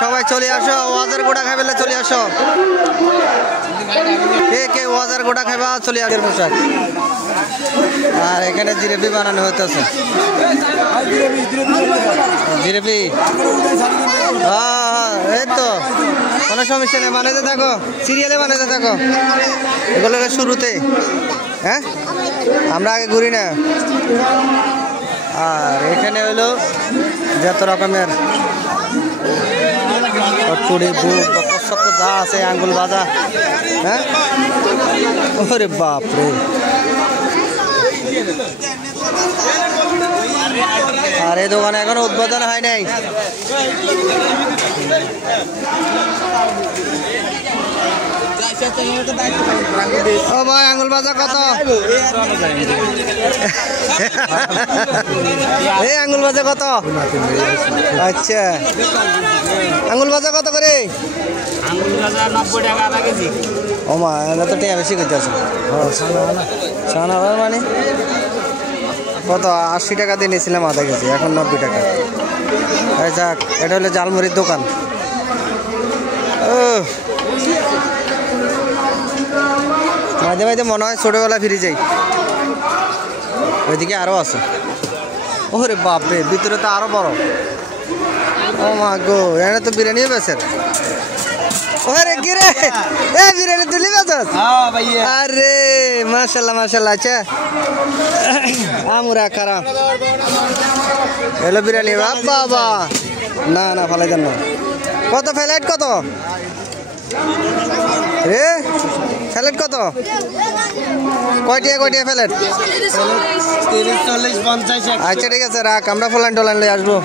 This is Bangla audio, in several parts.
সবাই চলে আসো, ওয়াজার গোটা খাইবে চলে আসো। কে ওয়াজার গোটা খাইবা চলে আসে পোশাক। আর এখানে জিলেপি বানানো হইতেছে। জিলেপি এই তো কোনো সমস্যা নেই, বানাইতে থাকো, সিরিয়ালে বানাইতে থাকো। এগুলো শুরুতে, হ্যাঁ আমরা আগে ঘুরি না। আর এখানে হলো যত রকমের চুড়ি বুট সব যা আছে, আঙ্গুল ভাজা। হ্যাঁ ওরে বাপরে। আর এই দোকানে এখনো উদ্বোধন হয় নাই। ও ভাই আঙ্গুল ভাজা কত? এই আঙ্গুল ভাজা কত? আচ্ছা আঙ্গুল ভাজা কত করে? ও মা এটা তো টিয়া বেশি করতেছে। মানে কত 80 টাকা দিয়ে নিয়েছিলাম আধা কেজি, এখন 90 টাকা। যাক এটা হলো জালমুড়ির দোকান। মাঝে মাঝে মনে হয় ছোটবেলা ফিরে যাই। ওইদিকে আরো আছে। ওরে বাপরে, ভিতরে তো আরো বড়। ও মা গো, এখানে তো বিরিয়ানিও বেচেন। ওরে কি রে, বিরিয়ানি তুলি বেচস? আরে মাশাআল্লাহ মাশাআল্লাহ। আচ্ছা আমুরা খারাপ এলো বিরিয়ানি। বাবা না না ফালাই দেন না। কত ফ্লাইট কত রে? ফ্লাইট কত? কয়টিয়া ফ্লাইট? 30, 40, 50। আচ্ছা ঠিক আছে রাখ, আমরা ফলান টলান লই আসবো।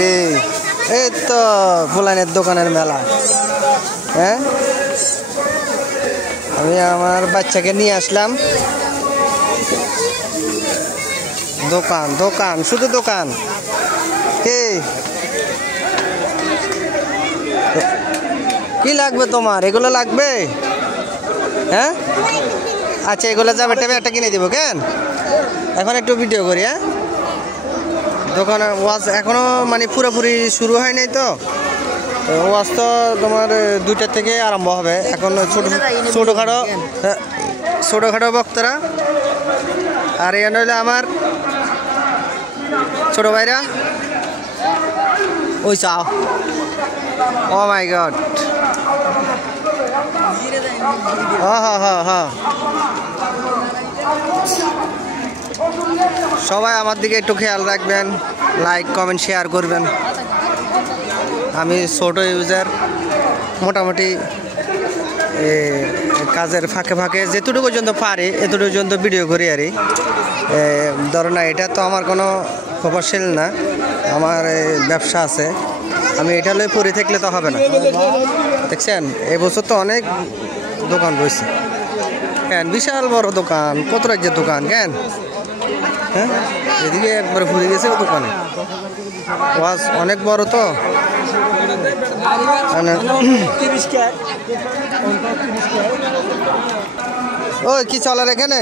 রে এই তো ফুলানের দোকানের মেলা। হ্যাঁ আমি আমার বাচ্চাকে নিয়ে আসলাম। দোকান দোকান শুধু দোকান। কি লাগবে তোমার? এগুলো লাগবে? হ্যাঁ আচ্ছা এগুলো যাবে টেবে একটা কিনে দিব। কেন এখন একটু ভিডিও করি। হ্যাঁ দোকানে ওয়াজ এখনো মানে পুরোপুরি শুরু হয় নাই তো। ওয়াজ তো তোমার 2টা থেকে আরম্ভ হবে। এখন ছোটোখাটো বক্তারা। আর এ নইলে আমার ছোট ভাইরা। ওই চাও, ও মাই গড। হ্যাঁ সবাই আমার দিকে একটু খেয়াল রাখবেন, লাইক কমেন্ট শেয়ার করবেন। আমি ছোট ইউজার, মোটামুটি কাজের ফাঁকে ফাঁকে যেটুকু পর্যন্ত পারি এতটুকু পর্যন্ত ভিডিও করি। আর ধরো না, এটা তো আমার কোনো প্রফেশনাল না, আমার ব্যবসা আছে। আমি এটা লয়ে পড়ে থাকলে তো হবে না। দেখছেন এবছর তো অনেক দোকান রয়েছে। কেন বিশাল বড় দোকান, কত রাজ্যের দোকান। কেন হ্যাঁ এদিকে একবার ঘুরে গেছে ও দোকানে। ওয়াজ অনেক বড় তো। ও কি চলার এখানে?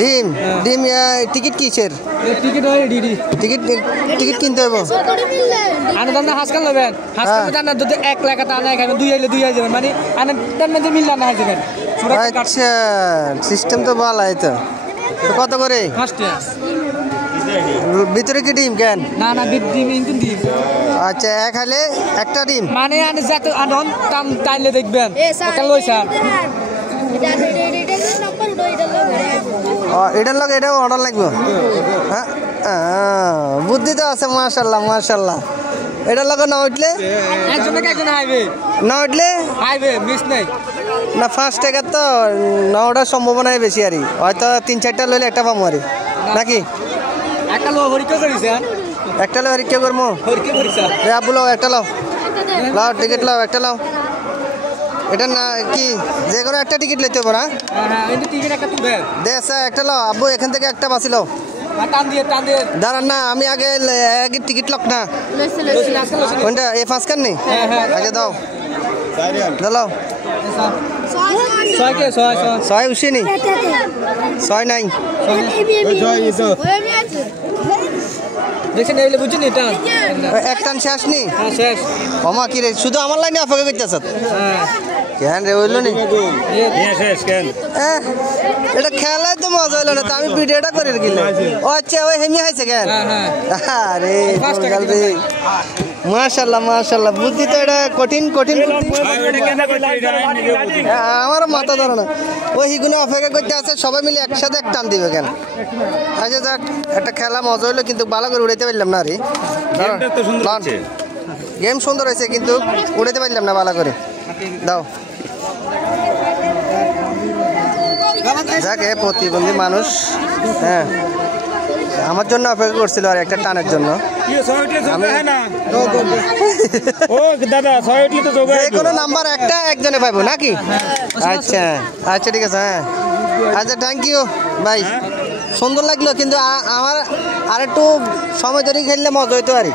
ডিম ডিম টিকিট কিসের? টিকিট কিনতে হবে। আচ্ছা সিস্টেম তো ভালো। তো কত করে? ভিতরে কি ডিম? কেন না না ডিম ডিম। আচ্ছা এক হালে একটা ডিম মানে টাইলে দেখবেন এটার লগে এটাও অর্ডার লাগবে। হ্যাঁ বুদ্ধি তো আছে। মাশাআল্লাহ মাশাআল্লাহ। এটার লগে না উঠলে না 5 টাকা তো না ওঠার সম্ভাবনাই বেশি। আর হয়তো 3-4টা লইলে একটা পাবো। আর নাকি একটা লো হরিকে করবো। আবু লাও একটা লাও, টিকিট লাও একটা লাও। এটা না কি যে কোনো একটা টিকিট লইতে হবে না? একটা লাও আব্বু, এখান থেকে একটা বাঁচি লাও। দাঁড়ান না, আমি আগে টিকিট লক না কোনটা? এই 5 কান নেই আগে দাও। দাও 6 উঠছি নি, 6 নাই। দেখছেন এইলে বুঝছেন এটা এক টান শেষ নি হ্যাঁ শেষ ওমা কি রে শুধু আমার লাইনে অপেক্ষা করতেছ হ্যাঁ কেন রে হইলো নি শেষ কেন এটা খেলায় তো মজা হইলো না তো আমি ভিডিওটা করে গেলাম ও আচ্ছা ওই হেমি হাইছে কেন আরে বলগাল রে মাশাআল্লাহ মাশাআল্লাহ বুদ্ধি তো এটা কঠিন কঠিন আমার মাথা ধরে না ওই হিগুনে অপেক্ষা করতে আছে সবাই মিলে একসাথে এক টান দিবে কেন আচ্ছা যাক একটা খেলা মজা হইলো কিন্তু ভালো করে উড়াইতে পারলাম না রে গেম সুন্দর হয়েছে কিন্তু উড়াইতে পারলাম না ভালো করে দাও যাকে প্রতিবন্ধী মানুষ হ্যাঁ আমার জন্য অপেক্ষা করছিল আর একটা টানের জন্য কোনো নাম্বার একটা একজনে পাইবো নাকি আচ্ছা আচ্ছা ঠিক আছে হ্যাঁ আচ্ছা থ্যাংক ইউ ভাই সুন্দর লাগলো কিন্তু আমার আর একটু সময় ধরে খেললে মজা হইতো আর